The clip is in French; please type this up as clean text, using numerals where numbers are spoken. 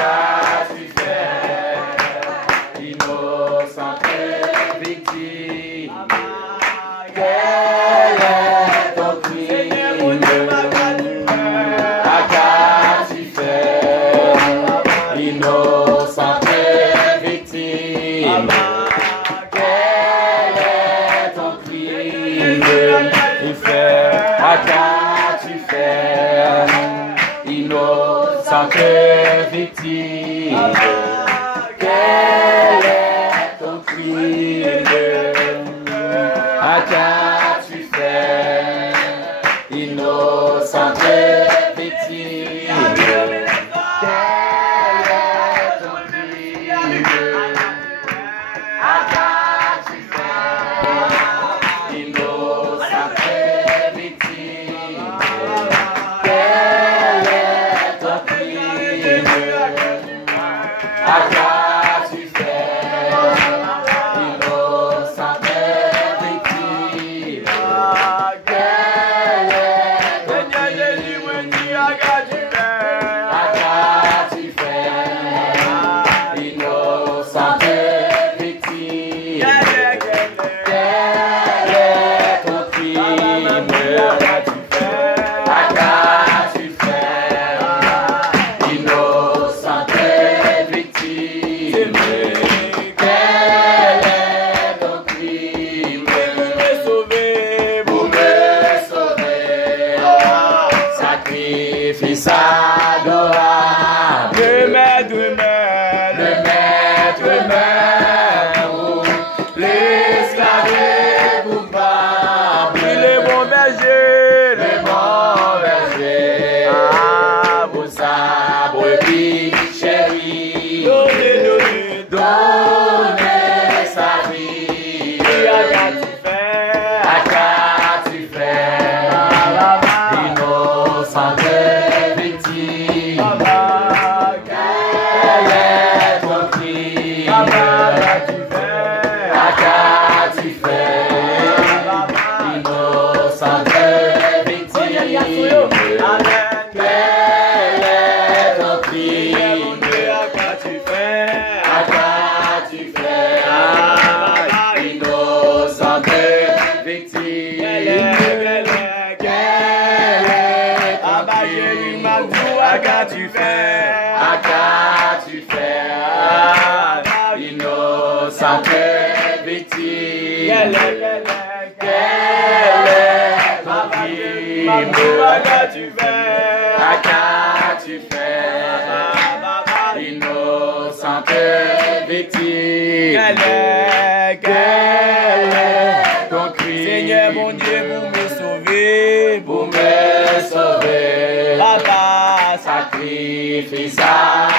qu'as-tu fait, innocente victime? Quel est ton crime? Qu'as-tu fait, innocente victime? Quel est ton crime? Qu'as-tu fait, innocente victime? Quel est ton crime? Qu'as-tu fait, innocente victime? Quel est ton crime? Qu'as-tu fait, innocente victime? Quel est ton crime? Qu'as-tu fait, innocente victime? Quel est ton crime? Qu'as-tu fait, innocente victime? Quel est ton crime? Qu'as-tu fait, innocente victime? Quel est ton crime? Pour me sauver, sacrifice adorable. Le maître meurt, l'esclave est coupable. Le bon berger, pour sa brebis chérie, donner sa vie. Qu'as-tu fait, innocente victime? Quel est ton crime? Qu'as-tu fait, innocente victime? Quel est ton crime? Qu'as-tu fait, innocente victime? Quel est ton crime? Qu'as-tu fait, innocente victime? Quel est ton crime? Qu'as-tu fait, innocente victime? Quel est ton crime? Seigneur mon Dieu, pour me sauver, Pour me sauver, Papa, sacrifice à